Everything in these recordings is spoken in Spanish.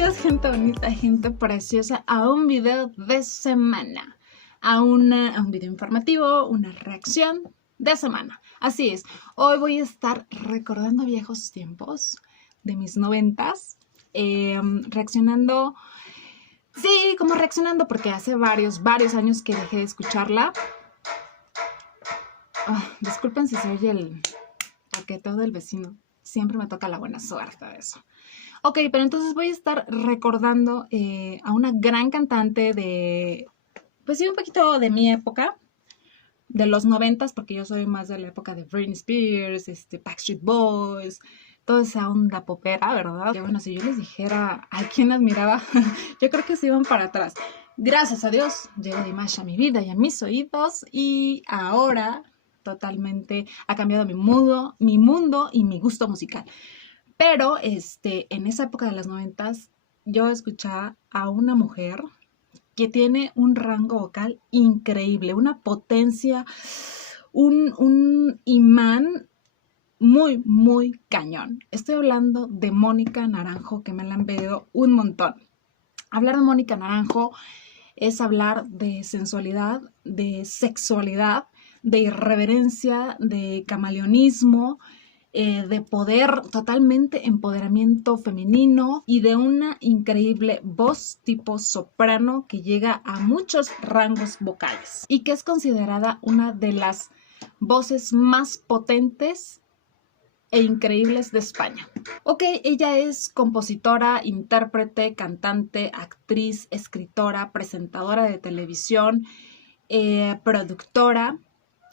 Bienvenidos, gente bonita, gente preciosa, a un video de semana, a un video informativo, una reacción de semana. Así es, hoy voy a estar recordando viejos tiempos de mis 90s, reaccionando, sí, como reaccionando porque hace varios años que dejé de escucharla. Disculpen si se oye el paqueteo del vecino, siempre me toca la buena suerte de eso. Ok, pero entonces voy a estar recordando a una gran cantante de, pues sí, un poquito de mi época, de los 90s, porque yo soy más de la época de Britney Spears, Backstreet Boys, toda esa onda popera, ¿verdad? Que bueno, si yo les dijera a quién admiraba, yo creo que se iban para atrás. Gracias a Dios, llegó Dimash a mi vida y a mis oídos, y ahora totalmente ha cambiado mi mundo y mi gusto musical. Pero en esa época de los 90s, yo escuchaba a una mujer que tiene un rango vocal increíble, una potencia, un imán muy cañón. Estoy hablando de Mónica Naranjo, que me la han pedido un montón. Hablar de Mónica Naranjo es hablar de sensualidad, de sexualidad, de irreverencia, de camaleonismo, de poder, totalmente empoderamiento femenino y de una increíble voz tipo soprano que llega a muchos rangos vocales y que es considerada una de las voces más potentes e increíbles de España. Ok, ella es compositora, intérprete, cantante, actriz, escritora, presentadora de televisión, productora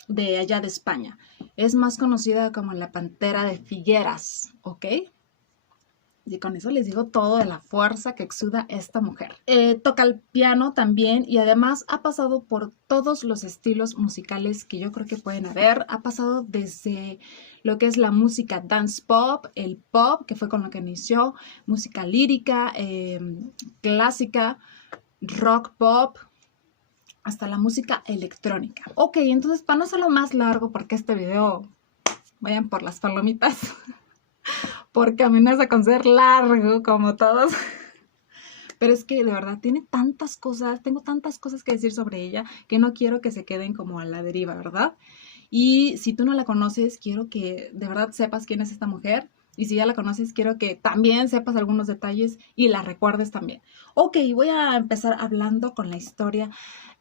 de allá de España. Es más conocida como la Pantera de Figueras, ¿ok? Y con eso les digo todo de la fuerza que exuda esta mujer. Toca el piano también y además ha pasado por todos los estilos musicales que yo creo que pueden haber. Ha pasado desde lo que es la música dance pop, el pop, que fue con lo que inició, música lírica, clásica, rock pop, hasta la música electrónica. Ok, entonces para no hacerlo más largo, porque este video, vayan por las palomitas, porque amenaza con ser largo como todos. Pero es que de verdad tiene tantas cosas, tengo tantas cosas que decir sobre ella, que no quiero que se queden como a la deriva, ¿verdad? Y si tú no la conoces, quiero que de verdad sepas quién es esta mujer. Y si ya la conoces, quiero que también sepas algunos detalles y la recuerdes también. Ok, voy a empezar hablando con la historia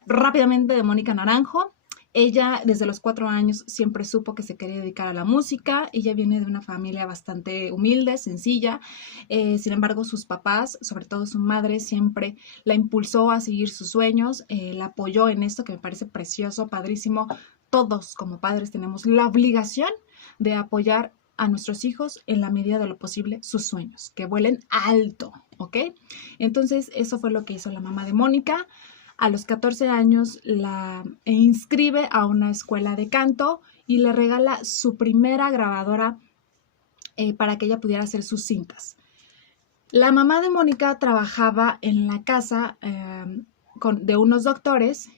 rápidamente de Mónica Naranjo. Ella desde los 4 años siempre supo que se quería dedicar a la música. Ella viene de una familia bastante humilde, sencilla. Sin embargo, sus papás, sobre todo su madre, siempre la impulsó a seguir sus sueños. La apoyó en esto que me parece precioso, padrísimo. Todos como padres tenemos la obligación de apoyar a nuestros hijos en la medida de lo posible sus sueños, que vuelen alto, ¿ok? Entonces eso fue lo que hizo la mamá de Mónica. A los 14 años la inscribe a una escuela de canto y le regala su primera grabadora para que ella pudiera hacer sus cintas. La mamá de Mónica trabajaba en la casa de unos doctores,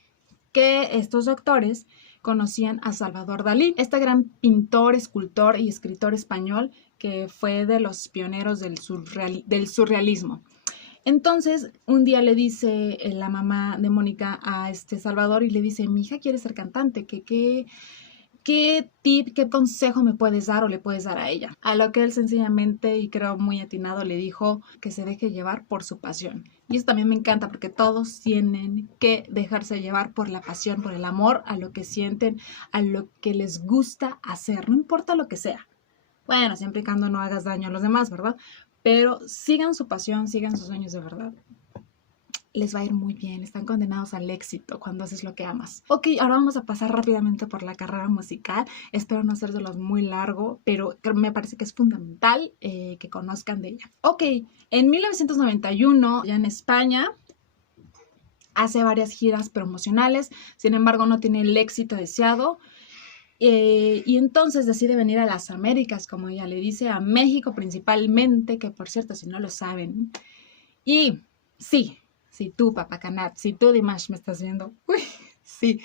que estos doctores conocían a Salvador Dalí, este gran pintor, escultor y escritor español que fue de los pioneros del surrealismo. Entonces, un día le dice la mamá de Mónica a Salvador y le dice, mi hija quiere ser cantante, ¿qué tip, qué consejo me puedes dar o le puedes dar a ella? A lo que él sencillamente, y creo muy atinado, le dijo que se deje llevar por su pasión. Y eso también me encanta porque todos tienen que dejarse llevar por la pasión, por el amor a lo que sienten, a lo que les gusta hacer, no importa lo que sea. Bueno, siempre y cuando no hagas daño a los demás, ¿verdad? Pero sigan su pasión, sigan sus sueños de verdad. Les va a ir muy bien, están condenados al éxito cuando haces lo que amas. Ok, ahora vamos a pasar rápidamente por la carrera musical. Espero no hacérselos muy largo, pero me parece que es fundamental que conozcan de ella. Ok, en 1991, ya en España, hace varias giras promocionales, sin embargo no tiene el éxito deseado. Y entonces decide venir a las Américas, como ella le dice, a México principalmente, que por cierto, si no lo saben. Y sí, si tú, Papá Canat, si tú, Dimash, me estás viendo, uy, sí,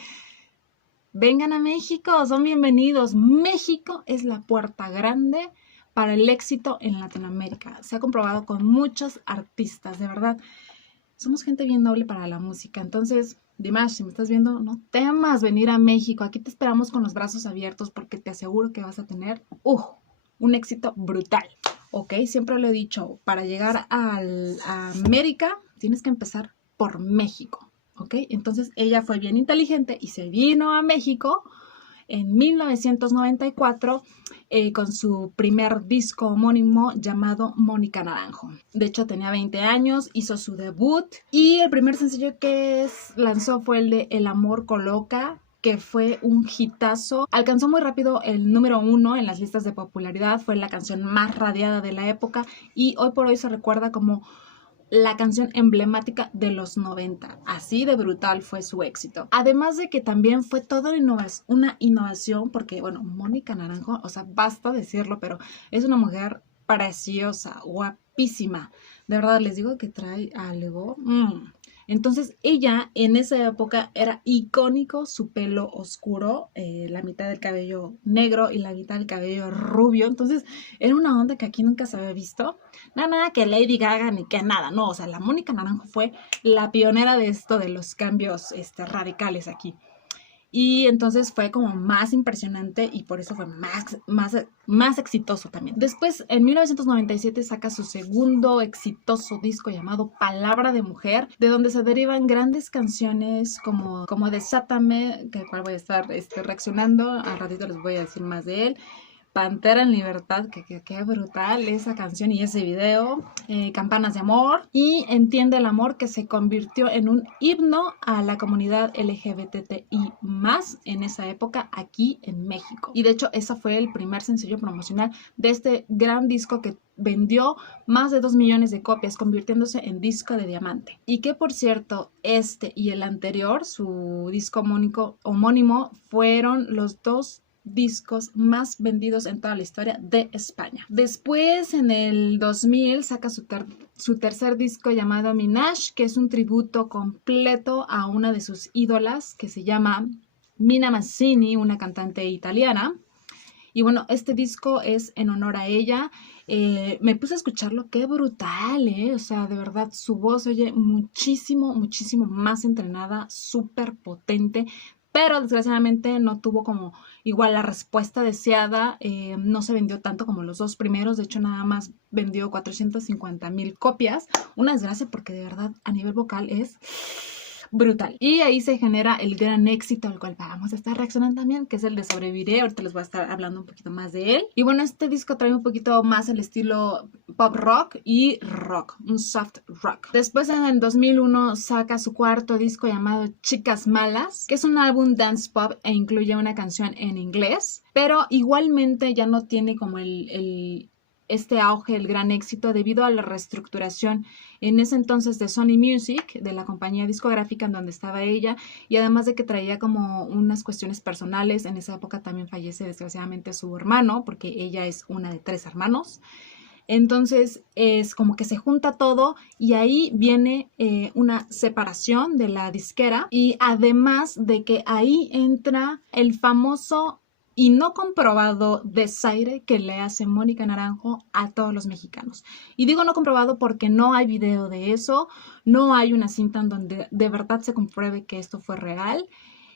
vengan a México, son bienvenidos. México es la puerta grande para el éxito en Latinoamérica. Se ha comprobado con muchos artistas, de verdad. Somos gente bien noble para la música. Entonces, Dimash, si me estás viendo, no temas venir a México. Aquí te esperamos con los brazos abiertos porque te aseguro que vas a tener un éxito brutal. Ok, siempre lo he dicho, para llegar a América tienes que empezar por México. Ok, entonces ella fue bien inteligente y se vino a México en 1994 con su primer disco homónimo llamado Mónica Naranjo. De hecho, tenía 20 años, hizo su debut y el primer sencillo que lanzó fue el de El amor coloca, que fue un hitazo. Alcanzó muy rápido el número 1 en las listas de popularidad, fue la canción más radiada de la época y hoy por hoy se recuerda como la canción emblemática de los 90. Así de brutal fue su éxito. Además de que también fue toda una innovación, porque, bueno, Mónica Naranjo, o sea, basta decirlo, pero es una mujer preciosa, guapísima. De verdad, les digo que trae algo. Entonces, ella en esa época era icónico su pelo oscuro, la mitad del cabello negro y la mitad del cabello rubio. Entonces, era una onda que aquí nunca se había visto. Nada que Lady Gaga ni que nada, no. O sea, la Mónica Naranjo fue la pionera de esto de los cambios radicales aquí. Y entonces fue como más impresionante y por eso fue más exitoso también. Después, en 1997, saca su segundo exitoso disco llamado Palabra de Mujer, de donde se derivan grandes canciones como Desátame, que cual voy a estar reaccionando. Al ratito les voy a decir más de él. Pantera en Libertad, que brutal esa canción y ese video, Campanas de Amor y Entiende el Amor, que se convirtió en un himno a la comunidad LGBTI más en esa época aquí en México. Y de hecho, ese fue el primer sencillo promocional de este gran disco que vendió más de 2 millones de copias, convirtiéndose en disco de diamante. Y que, por cierto, este y el anterior, su disco homónimo fueron los dos discos más vendidos en toda la historia de España. Después, en el 2000, saca su tercer disco llamado Minaj, que es un tributo completo a una de sus ídolas que se llama Mina Mazzini, una cantante italiana. Y bueno, este disco es en honor a ella. Me puse a escucharlo, qué brutal, o sea, de verdad, su voz oye muchísimo más entrenada, súper potente, pero desgraciadamente no tuvo como igual la respuesta deseada, no se vendió tanto como los dos primeros, de hecho nada más vendió 450,000 copias, una desgracia porque de verdad a nivel vocal es brutal. Y ahí se genera el gran éxito al cual vamos a estar reaccionando también, que es el de Sobreviviré. Ahorita les voy a estar hablando un poquito más de él. Y bueno, este disco trae un poquito más el estilo pop rock y rock, un soft rock. Después en el 2001 saca su cuarto disco llamado Chicas Malas, que es un álbum dance pop e incluye una canción en inglés, pero igualmente ya no tiene como este auge, el gran éxito, debido a la reestructuración en ese entonces de Sony Music, de la compañía discográfica en donde estaba ella, y además de que traía como unas cuestiones personales. En esa época también fallece desgraciadamente su hermano, porque ella es una de 3 hermanos. Entonces es como que se junta todo y ahí viene una separación de la disquera, y además de que ahí entra el famoso y no comprobado desaire que le hace Mónica Naranjo a todos los mexicanos. Y digo no comprobado porque no hay video de eso, no hay una cinta en donde de verdad se compruebe que esto fue real.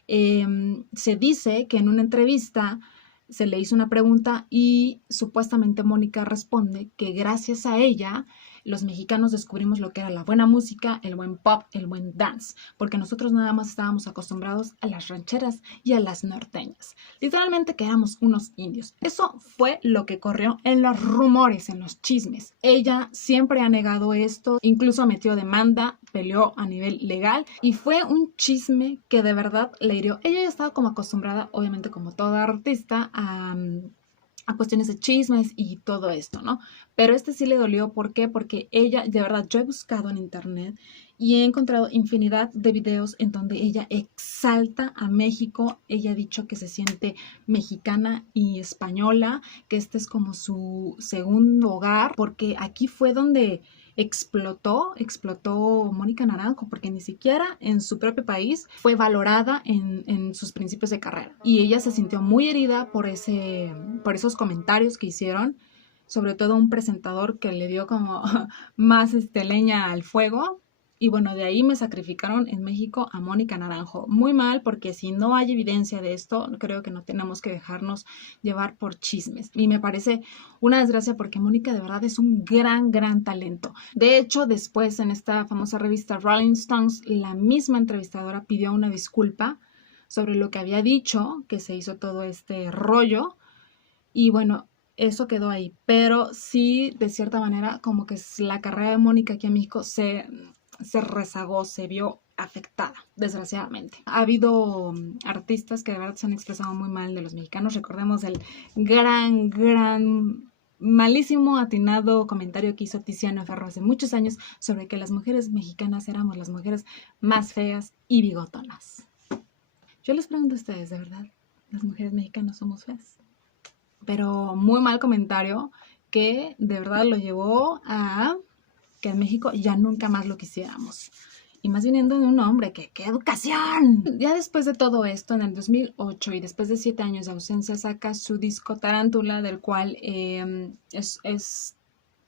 Se dice que en una entrevista se le hizo una pregunta y supuestamente Mónica responde que gracias a ella los mexicanos descubrimos lo que era la buena música, el buen pop, el buen dance, porque nosotros nada más estábamos acostumbrados a las rancheras y a las norteñas. Literalmente que éramos unos indios. Eso fue lo que corrió en los rumores, en los chismes. Ella siempre ha negado esto, incluso metió demanda, peleó a nivel legal y fue un chisme que de verdad le hirió. Ella ya estaba como acostumbrada, obviamente como toda artista, a cuestiones de chismes y todo esto, ¿no? Pero este sí le dolió. ¿Por qué? Porque ella, de verdad, yo he buscado en internet y he encontrado infinidad de videos en donde ella exalta a México. Ella ha dicho que se siente mexicana y española, que este es como su segundo hogar, porque aquí fue donde explotó Mónica Naranjo, porque ni siquiera en su propio país fue valorada en sus principios de carrera. Y ella se sintió muy herida por esos comentarios que hicieron. sobre todo un presentador que le dio como más leña al fuego. Y bueno, de ahí me sacrificaron en México a Mónica Naranjo. Muy mal, porque si no hay evidencia de esto, creo que no tenemos que dejarnos llevar por chismes. Y me parece una desgracia porque Mónica de verdad es un gran, gran talento. De hecho, después en esta famosa revista Rolling Stones, la misma entrevistadora pidió una disculpa sobre lo que había dicho, que se hizo todo este rollo. Y bueno, eso quedó ahí. Pero sí, de cierta manera, como que la carrera de Mónica aquí en México se rezagó, se vio afectada, desgraciadamente. Ha habido artistas que de verdad se han expresado muy mal de los mexicanos. Recordemos el gran, malísimo, atinado comentario que hizo Tiziano Ferro hace muchos años sobre que las mujeres mexicanas éramos las mujeres más feas y bigotonas. Yo les pregunto a ustedes, ¿de verdad las mujeres mexicanas somos feas? Pero muy mal comentario que de verdad lo llevó a que en México ya nunca más lo quisiéramos. Y más viniendo de un hombre, ¡qué educación! Ya después de todo esto, en el 2008 y después de 7 años de ausencia, saca su disco Tarántula, del cual es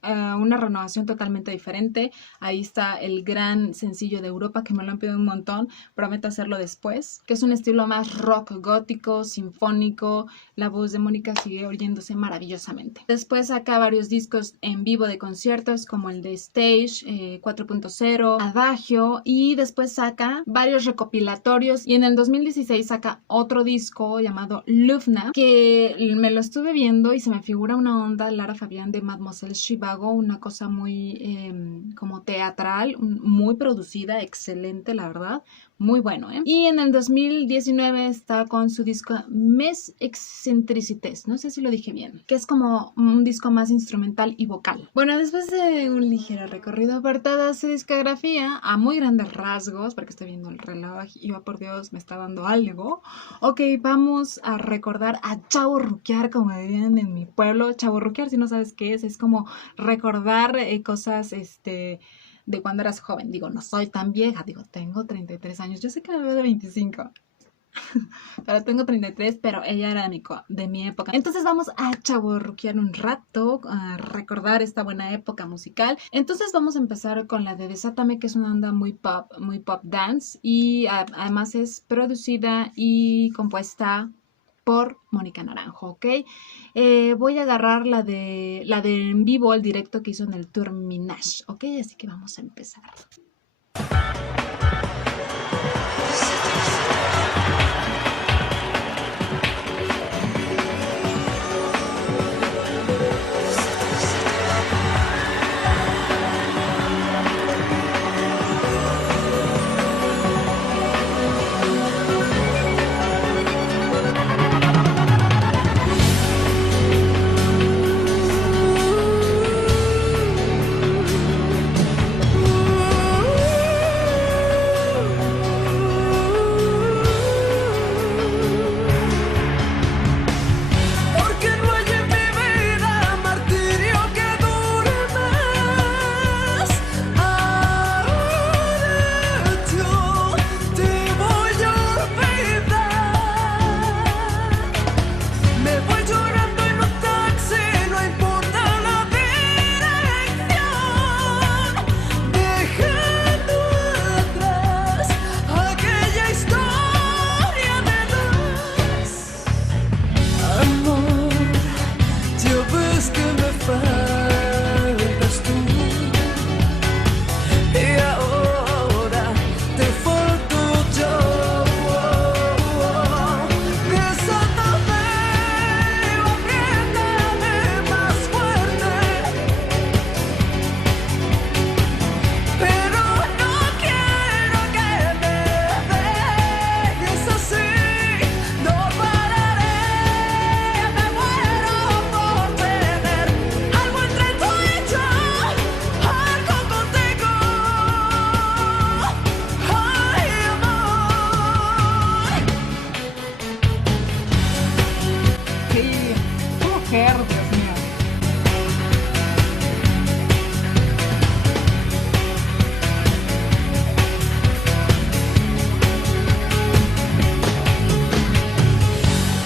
una renovación totalmente diferente. Ahí está el gran sencillo de Europa, que me lo han pedido un montón, prometo hacerlo después, que es un estilo más rock gótico, sinfónico. La voz de Mónica sigue oyéndose maravillosamente. Después saca varios discos en vivo de conciertos, como el de Stage 4.0, Adagio, y después saca varios recopilatorios, y en el 2016 saca otro disco llamado Lufna, que me lo estuve viendo y se me figura una onda Lara Fabián de Mademoiselle Chivago, una cosa muy como teatral, muy producida, excelente, la verdad, muy bueno, ¿eh? Y en el 2019 está con su disco Mes Excentricités, no sé si lo dije bien, que es como un disco más instrumental y vocal. Bueno, después de un ligero recorrido por toda su discografía, a muy grandes rasgos, porque estoy viendo el reloj y oh, por Dios, me está dando algo. Ok, vamos a recordar, a chavorruquear, como dirían en mi pueblo. Chavorruquear, si no sabes qué es como recordar cosas de cuando eras joven. Digo, no soy tan vieja, digo, tengo 33 años. Yo sé que me veo de 25, pero tengo 33, pero ella era de mi época. Entonces vamos a chavorruquear un rato, a recordar esta buena época musical. Entonces vamos a empezar con la de Desátame, que es una onda muy pop dance, y además es producida y compuesta por Mónica Naranjo, ¿ok? Voy a agarrar la de en vivo, el directo que hizo en el Tour Minaj, ¿ok? Así que vamos a empezar.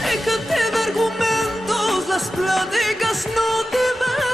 Déjate de argumentos, las pláticas no te van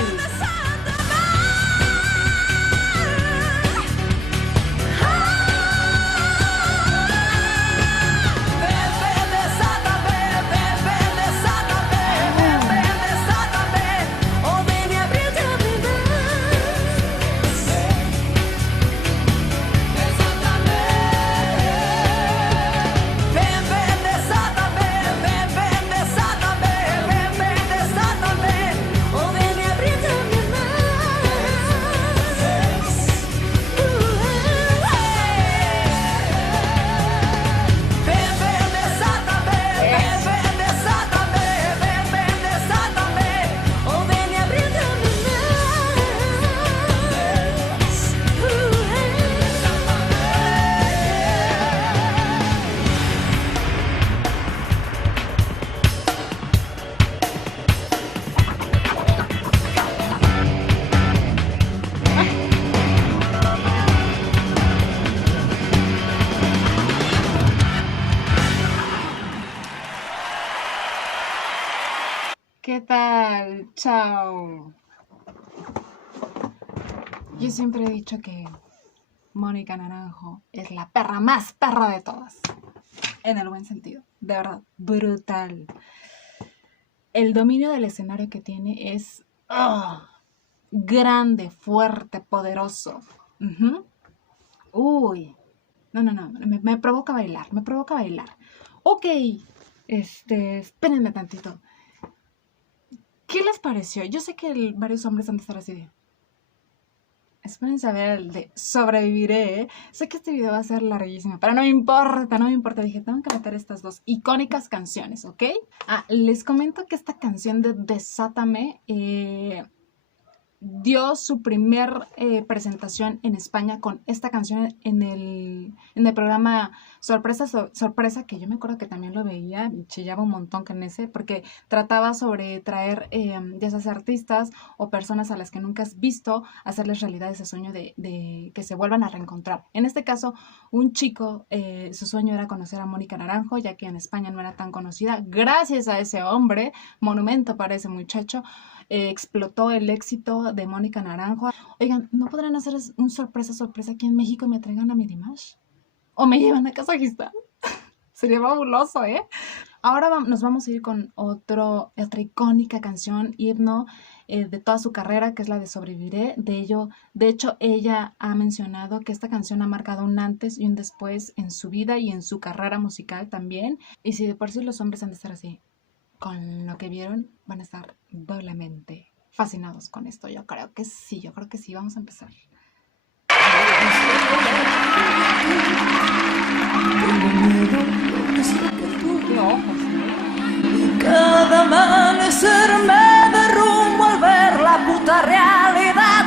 brutal. ¿Qué tal? Chao. Yo siempre he dicho que Mónica Naranjo es la perra más perra de todas. En el buen sentido. De verdad, brutal. El dominio del escenario que tiene es grande, fuerte, poderoso. Uy. No. Me provoca bailar. Ok. Espérenme tantito. ¿Qué les pareció? Yo sé que varios hombres han de estar así de... Espérense a ver el de Sobreviviré. Sé que este video va a ser larguísimo, pero no me importa. Dije, tengo que meter estas dos icónicas canciones, ¿ok? Les comento que esta canción de Desátame dio su primer presentación en España con esta canción en el programa Sorpresa, que yo me acuerdo que también lo veía, chillaba un montón con ese, porque trataba sobre traer de esas artistas o personas a las que nunca has visto, hacerles realidad ese sueño de que se vuelvan a reencontrar. En este caso, un chico, su sueño era conocer a Mónica Naranjo, ya que en España no era tan conocida. Gracias a ese hombre, monumento para ese muchacho, explotó el éxito de Mónica Naranjo. Oigan, ¿no podrán hacer un sorpresa aquí en México y me traigan a mi Dimash? ¿O me llevan a Kazajistán? Sería fabuloso, ¿eh? Ahora nos vamos a ir con otra icónica canción, himno de toda su carrera, que es la de Sobreviviré. De hecho, ella ha mencionado que esta canción ha marcado un antes y un después en su vida y en su carrera musical también. Y si de por sí los hombres han de estar así, con lo que vieron, van a estar doblemente fascinados con esto. Yo creo que sí. Vamos a empezar. Y cada amanecer me derrumbo al ver la puta realidad.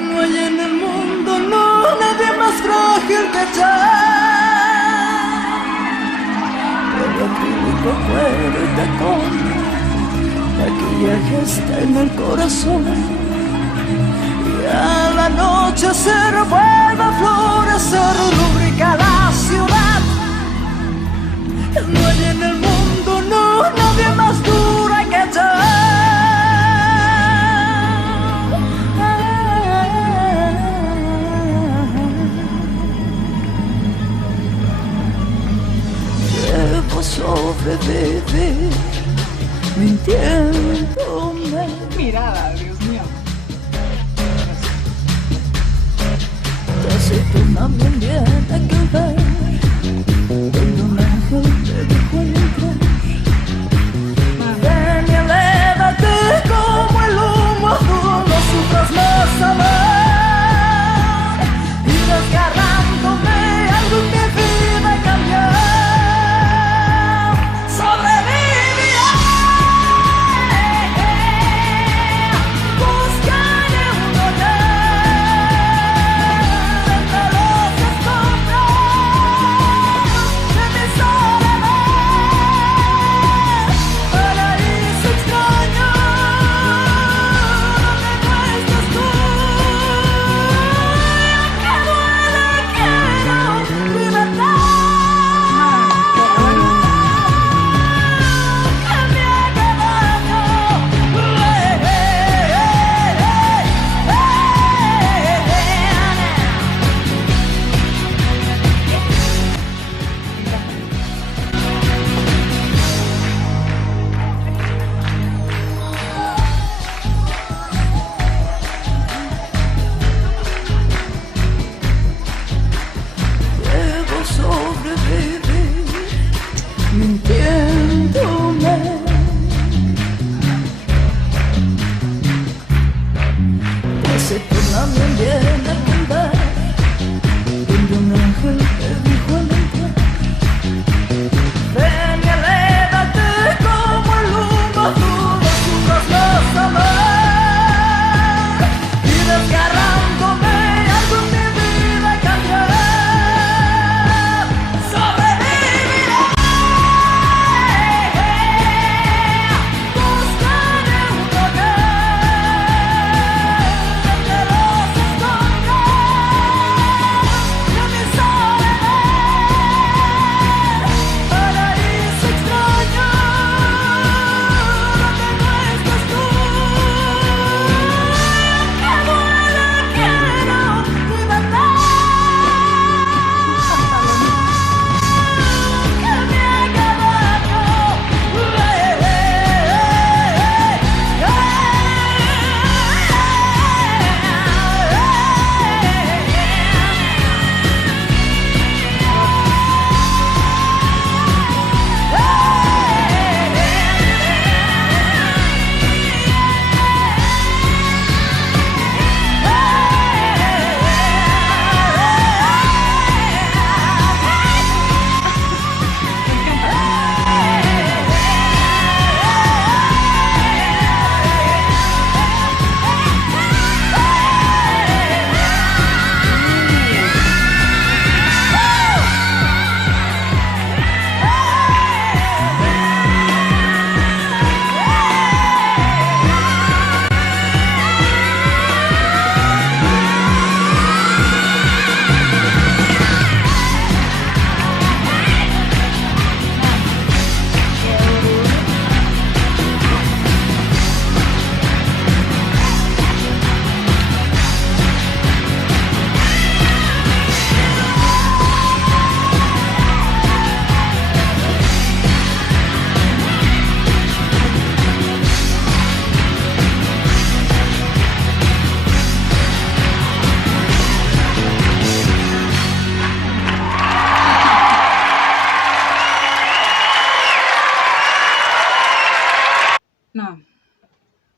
No hay en el mundo nadie más frágil que yo. Acrílico, cuero y tacón, maquillaje está en el corazón, y a la noche se vuelve a florecer, rubrica la ciudad. No hay en el mundo nadie más dura que yo. Sobrevivir mintiéndome. Mirada, Dios mío. Ya sé que también viene que ver. Cuando un ángel me dijo al entrar.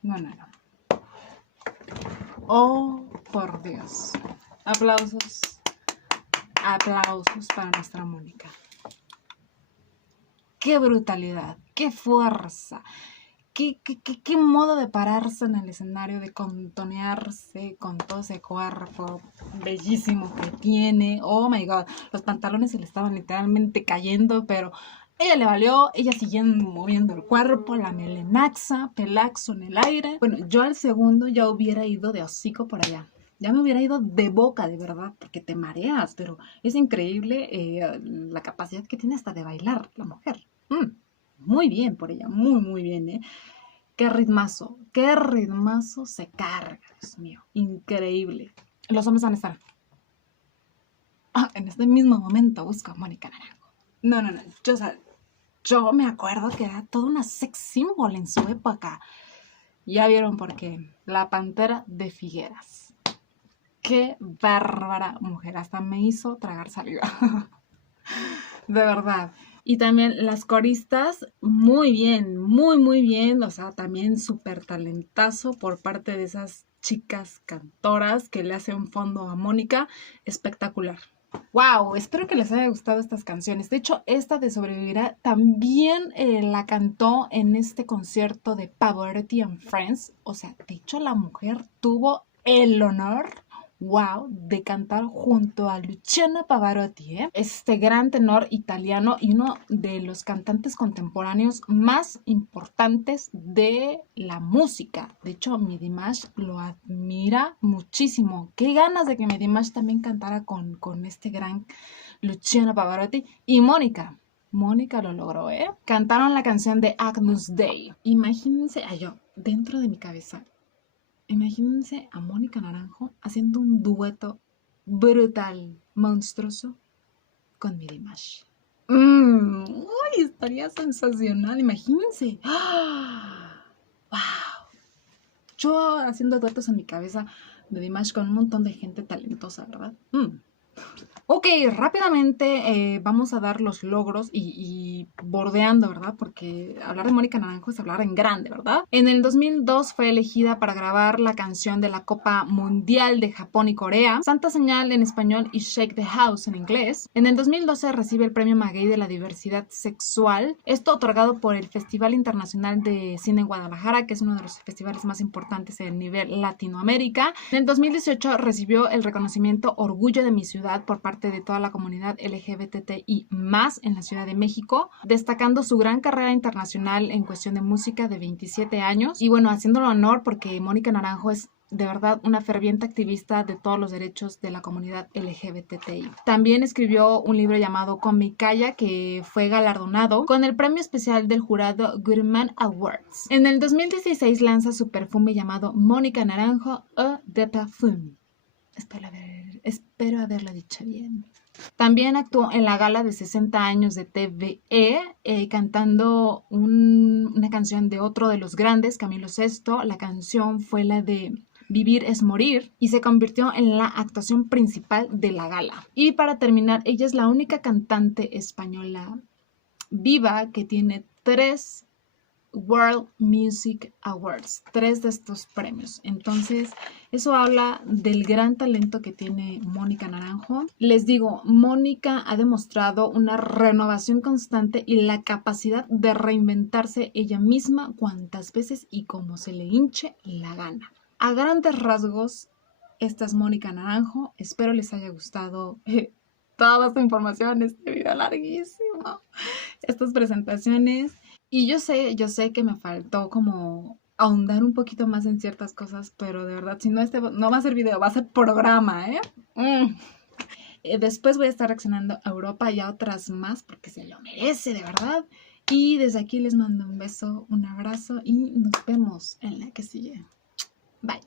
No. Oh, por Dios. Aplausos para nuestra Mónica. Qué brutalidad, qué fuerza, qué modo de pararse en el escenario, de contonearse con todo ese cuerpo bellísimo que tiene. Oh my God, los pantalones se le estaban literalmente cayendo, pero ella le valió, ella siguiendo moviendo el cuerpo, la melenaxa, pelaxo en el aire. Bueno, yo al segundo ya hubiera ido de hocico por allá. Ya me hubiera ido de boca, de verdad, porque te mareas, pero es increíble la capacidad que tiene hasta de bailar la mujer. Muy bien por ella, muy bien, ¿eh? Qué ritmazo se carga, Dios mío, increíble. Los hombres van a estar. En este mismo momento busco a Mónica Naranjo. No, yo me acuerdo que era toda una sex symbol en su época. Ya vieron por qué. La Pantera de Figueras. Qué bárbara mujer, hasta me hizo tragar saliva. De verdad. Y también las coristas, muy bien, muy bien. O sea, también súper talentazo por parte de esas chicas cantoras que le hacen fondo a Mónica. Espectacular. Wow, espero que les haya gustado estas canciones. De hecho, esta de Sobrevivirá también la cantó en este concierto de Pavarotti and Friends. O sea, de hecho, la mujer tuvo el honor, wow, de cantar junto a Luciano Pavarotti, este gran tenor italiano y uno de los cantantes contemporáneos más importantes de la música. De hecho, mi Dimash lo admira muchísimo. Qué ganas de que mi Dimash también cantara con este gran Luciano Pavarotti. Y Mónica lo logró, Cantaron la canción de Agnus Dei. Imagínense, yo, dentro de mi cabeza, imagínense a Mónica Naranjo haciendo un dueto brutal, monstruoso, con mi Dimash. Uy, estaría sensacional, imagínense. ¡Wow! Yo haciendo duetos en mi cabeza de Dimash con un montón de gente talentosa, ¿verdad? Ok, rápidamente vamos a dar los logros y bordeando, ¿verdad? Porque hablar de Mónica Naranjo es hablar en grande, ¿verdad? En el 2002 fue elegida para grabar la canción de la Copa Mundial de Japón y Corea, Santa Señal en español y Shake the House en inglés. En el 2012 recibe el Premio Maguey de la Diversidad Sexual, esto otorgado por el Festival Internacional de Cine en Guadalajara, que es uno de los festivales más importantes a nivel Latinoamérica. En el 2018 recibió el reconocimiento Orgullo de mi Ciudad por parte de toda la comunidad LGBTI+ en la Ciudad de México, destacando su gran carrera internacional en cuestión de música de 27 años. Y bueno, haciéndolo honor porque Mónica Naranjo es de verdad una ferviente activista de todos los derechos de la comunidad LGBTI. También escribió un libro llamado Con mi calla, que fue galardonado con el premio especial del jurado Goodman Awards. En el 2016 lanza su perfume llamado Mónica Naranjo Eau de Parfum. Espero haberlo dicho bien. También actuó en la gala de 60 años de TVE, cantando una canción de otro de los grandes, Camilo Sesto. La canción fue la de Vivir es morir y se convirtió en la actuación principal de la gala. Y para terminar, ella es la única cantante española viva que tiene 3 World Music Awards, 3 de estos premios. Entonces, eso habla del gran talento que tiene Mónica Naranjo. Les digo, Mónica ha demostrado una renovación constante y la capacidad de reinventarse ella misma cuantas veces y como se le hinche la gana. A grandes rasgos, esta es Mónica Naranjo. Espero les haya gustado toda esta información, este video larguísimo, estas presentaciones. Y yo sé que me faltó como ahondar un poquito más en ciertas cosas, pero de verdad, si no, no va a ser video, va a ser programa, Después voy a estar reaccionando a Europa y a otras más, porque se lo merece, de verdad. Y desde aquí les mando un beso, un abrazo y nos vemos en la que sigue. Bye.